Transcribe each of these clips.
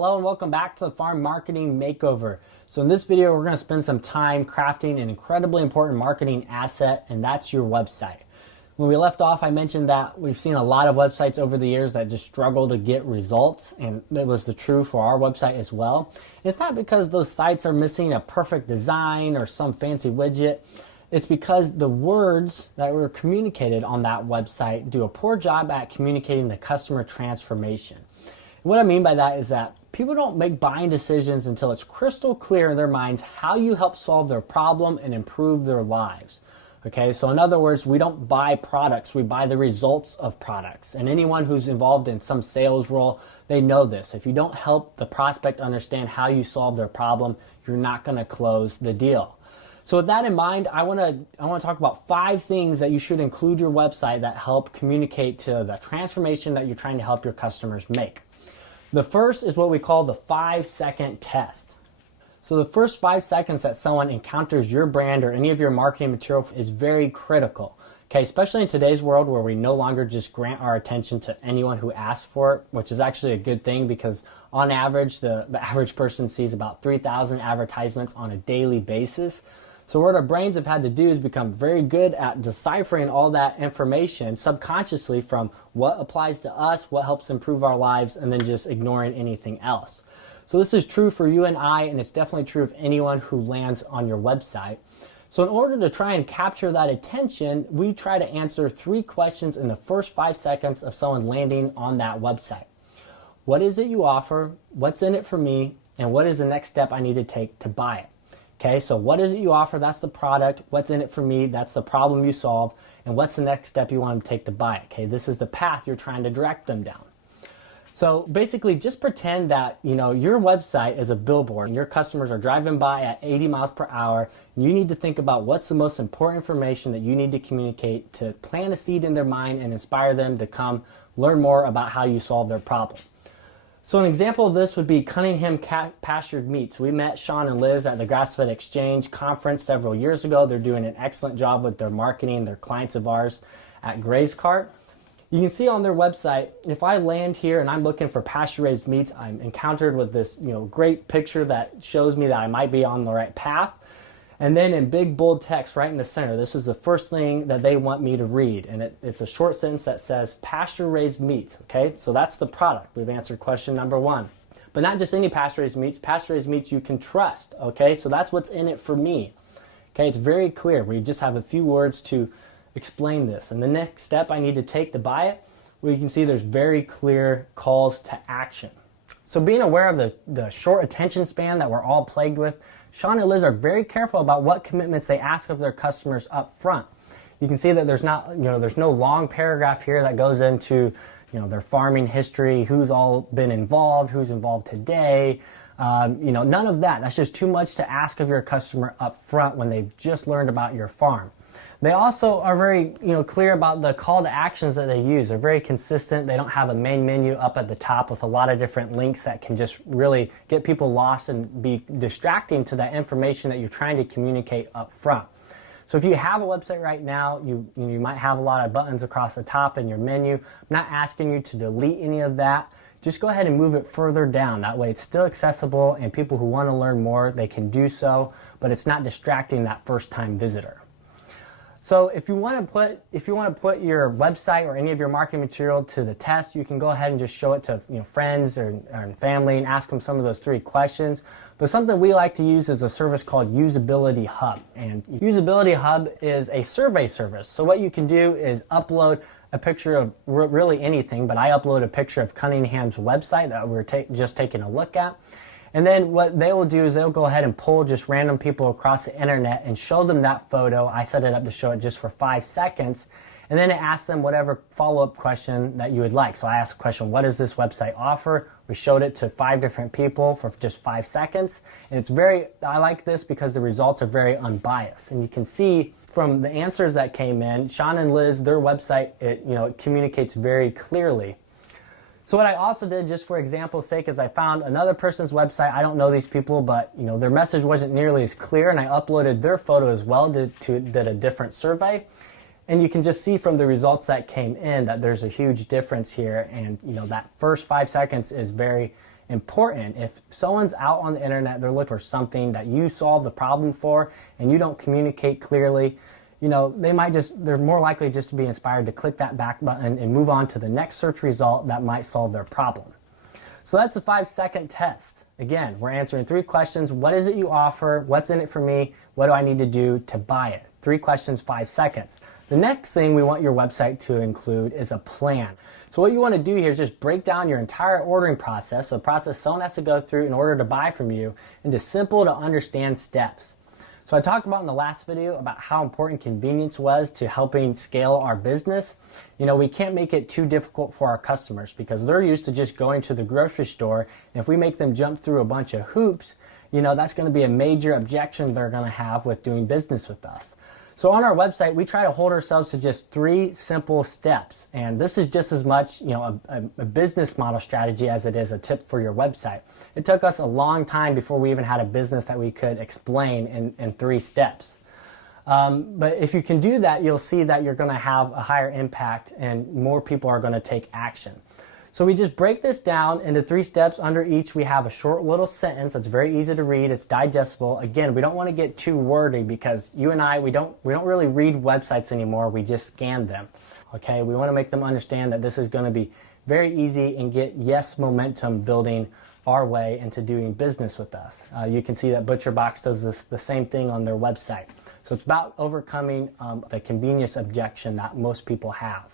Hello and welcome back to the Farm Marketing Makeover. So in this video, we're going to spend some time crafting an incredibly important marketing asset, and that's your website. When we left off, I mentioned that we've seen a lot of websites over the years that just struggle to get results, and it was the true for our website as well. It's not because those sites are missing a perfect design or some fancy widget. It's because the words that were communicated on that website do a poor job at communicating the customer transformation. And what I mean by that is that people don't make buying decisions until it's crystal clear in their minds how you help solve their problem and improve their lives. Okay, so in other words, we don't buy products, we buy the results of products. And anyone who's involved in some sales role, they know this. If you don't help the prospect understand how you solve their problem, you're not going to close the deal. So with that in mind, I want to talk about 5 things that you should include your website that help communicate to the transformation that you're trying to help your customers make. The first is what we call the 5-second test. So the first 5 seconds that someone encounters your brand or any of your marketing material is very critical. Okay, especially in today's world where we no longer just grant our attention to anyone who asks for it, which is actually a good thing because on average, the average person sees about 3,000 advertisements on a daily basis. So what our brains have had to do is become very good at deciphering all that information subconsciously from what applies to us, what helps improve our lives, and then just ignoring anything else. So this is true for you and I, and it's definitely true of anyone who lands on your website. So in order to try and capture that attention, we try to answer 3 questions in the first 5 seconds of someone landing on that website. What is it you offer? What's in it for me? And what is the next step I need to take to buy it? Okay, so what is it you offer? That's the product. What's in it for me? That's the problem you solve. And what's the next step you want them to take to buy it? Okay, this is the path you're trying to direct them down. So basically, just pretend that your website is a billboard and your customers are driving by at 80 miles per hour. And you need to think about what's the most important information that you need to communicate to plant a seed in their mind and inspire them to come learn more about how you solve their problem. So an example of this would be Cunningham Pastured Meats. We met Sean and Liz at the Grass-Fed Exchange conference several years ago. They're doing an excellent job with their marketing. They're clients of ours at Graze Cart. You can see on their website, if I land here and I'm looking for pasture-raised meats, I'm encountered with this great picture that shows me that I might be on the right path. And then in big bold text right in the center, this is the first thing that they want me to read. And it's a short sentence that says pasture-raised meat. Okay, so that's the product. We've answered question number 1. But not just any pasture-raised meats you can trust. Okay, so that's what's in it for me. Okay, it's very clear. We just have a few words to explain this. And the next step I need to take to buy it, well, you can see there's very clear calls to action. So being aware of the short attention span that we're all plagued with, Sean and Liz are very careful about what commitments they ask of their customers up front. You can see that there's no long paragraph here that goes into their farming history, who's all been involved, who's involved today. None of that. That's just too much to ask of your customer up front when they've just learned about your farm. They also are very clear about the call to actions that they use. They're very consistent. They don't have a main menu up at the top with a lot of different links that can just really get people lost and be distracting to that information that you're trying to communicate up front. So if you have a website right now, you might have a lot of buttons across the top in your menu. I'm not asking you to delete any of that. Just go ahead and move it further down. That way it's still accessible and people who want to learn more, they can do so, but it's not distracting that first-time visitor. So if you want to put your website or any of your marketing material to the test, you can go ahead and just show it to friends or family and ask them some of those 3 questions. But something we like to use is a service called Usability Hub. And Usability Hub is a survey service. So what you can do is upload a picture of really anything, but I upload a picture of Cunningham's website that we're just taking a look at. And then what they will do is they'll go ahead and pull just random people across the internet and show them that photo. I set it up to show it just for 5 seconds. And then it asks them whatever follow-up question that you would like. So I asked the question, what does this website offer? We showed it to 5 different people for just 5 seconds. And I like this because the results are very unbiased. And you can see from the answers that came in, Sean and Liz, their website, it communicates very clearly. So what I also did, just for example's sake, is I found another person's website. I don't know these people, but their message wasn't nearly as clear, and I uploaded their photo as well, did a different survey. And you can just see from the results that came in that there's a huge difference here, and that first 5 seconds is very important. If someone's out on the internet, they're looking for something that you solve the problem for and you don't communicate clearly, they're more likely just to be inspired to click that back button and move on to the next search result that might solve their problem. So that's a 5-second test. Again, we're answering 3 questions. What is it you offer? What's in it for me? What do I need to do to buy it? 3 questions, 5 seconds. The next thing we want your website to include is a plan. So what you want to do here is just break down your entire ordering process, so a process someone has to go through in order to buy from you, into simple to understand steps. So I talked about in the last video about how important convenience was to helping scale our business. We can't make it too difficult for our customers because they're used to just going to the grocery store. And if we make them jump through a bunch of hoops, that's going to be a major objection they're going to have with doing business with us. So on our website, we try to hold ourselves to just 3 simple steps. And this is just as much, a business model strategy as it is a tip for your website. It took us a long time before we even had a business that we could explain in 3 steps. But if you can do that, you'll see that you're going to have a higher impact and more people are going to take action. So we just break this down into 3 steps. Under each, we have a short little sentence that's very easy to read. It's digestible. Again, we don't want to get too wordy because you and I, we don't really read websites anymore. We just scan them. Okay, we want to make them understand that this is going to be very easy and get momentum building our way into doing business with us. You can see that ButcherBox does the same thing on their website. So it's about overcoming the convenience objection that most people have.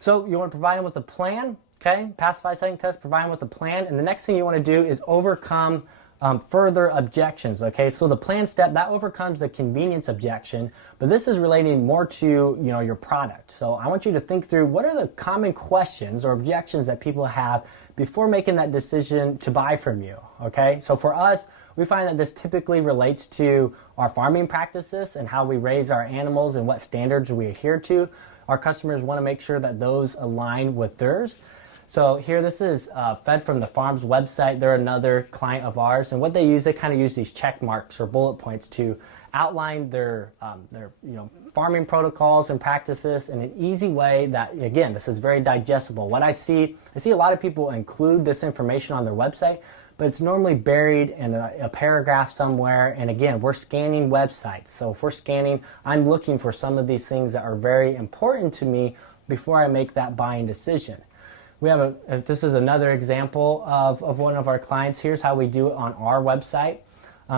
So you want to provide them with a plan. Okay, pass 5-second test, provide them with a plan. And the next thing you want to do is overcome further objections. Okay, so the plan step, that overcomes the convenience objection, but this is relating more to your product. So I want you to think through what are the common questions or objections that people have before making that decision to buy from you. Okay, so for us, we find that this typically relates to our farming practices and how we raise our animals and what standards we adhere to. Our customers want to make sure that those align with theirs. So here, this is Fed from the Farm's website. They're another client of ours, and what they use, they kind of use these check marks or bullet points to outline their farming protocols and practices in an easy way that, again, this is very digestible. What I see a lot of people include this information on their website, but it's normally buried in a paragraph somewhere. And again, we're scanning websites. So if we're scanning, I'm looking for some of these things that are very important to me before I make that buying decision. This is another example of one of our clients. Here's how we do it on our website.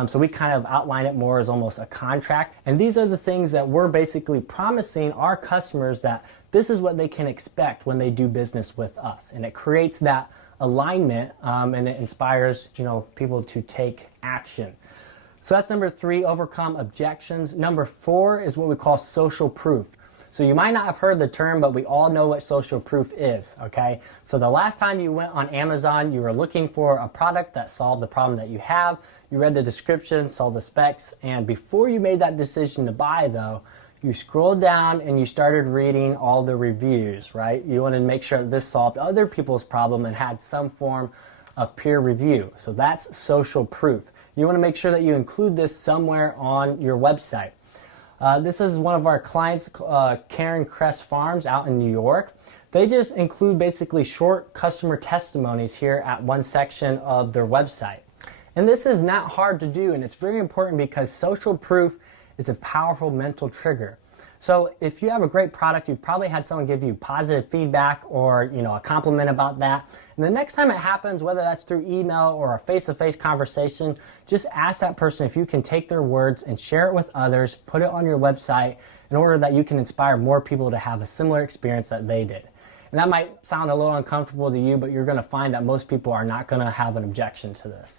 So we kind of outline it more as almost a contract. And these are the things that we're basically promising our customers that this is what they can expect when they do business with us. And it creates that alignment and it inspires people to take action. So that's number 3, overcome objections. Number 4 is what we call social proof. So you might not have heard the term, but we all know what social proof is, okay? So the last time you went on Amazon, you were looking for a product that solved the problem that you have. You read the description, saw the specs, and before you made that decision to buy, though, you scrolled down and you started reading all the reviews, right? You wanted to make sure that this solved other people's problem and had some form of peer review. So that's social proof. You want to make sure that you include this somewhere on your website. This is one of our clients, Karen Crest Farms out in New York. They just include basically short customer testimonies here at one section of their website. And this is not hard to do, and it's very important because social proof is a powerful mental trigger. So if you have a great product, you've probably had someone give you positive feedback or a compliment about that. And the next time it happens, whether that's through email or a face-to-face conversation, just ask that person if you can take their words and share it with others, put it on your website in order that you can inspire more people to have a similar experience that they did. And that might sound a little uncomfortable to you, but you're going to find that most people are not going to have an objection to this.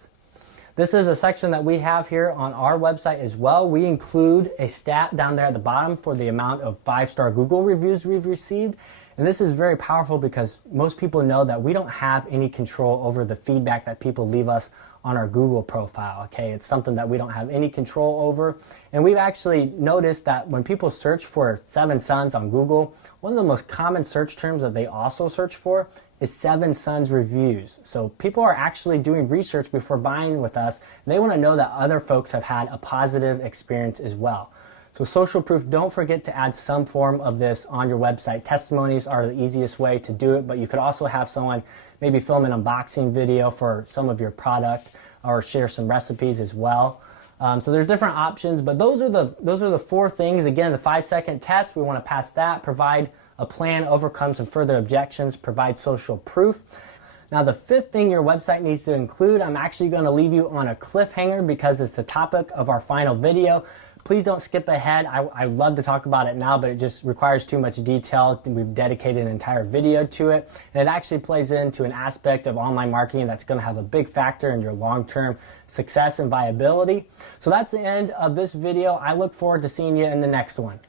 This is a section that we have here on our website as well. We include a stat down there at the bottom for the amount of 5-star Google reviews we've received. And this is very powerful because most people know that we don't have any control over the feedback that people leave us on our Google profile. Okay, it's something that we don't have any control over. And we've actually noticed that when people search for 7 Sons on Google, one of the most common search terms that they also search for is 7 Sons reviews. So people are actually doing research before buying with us. And they want to know that other folks have had a positive experience as well. So social proof, don't forget to add some form of this on your website. Testimonies are the easiest way to do it, but you could also have someone maybe film an unboxing video for some of your product or share some recipes as well. So there's different options, but those are the 4 things. Again, the 5-second test, we want to pass that, provide a plan, overcome some further objections, provide social proof. Now the 5th thing your website needs to include, I'm actually going to leave you on a cliffhanger because it's the topic of our final video. Please don't skip ahead. I'd love to talk about it now, but it just requires too much detail. We've dedicated an entire video to it, and it actually plays into an aspect of online marketing that's going to have a big factor in your long-term success and viability. So that's the end of this video. I look forward to seeing you in the next one.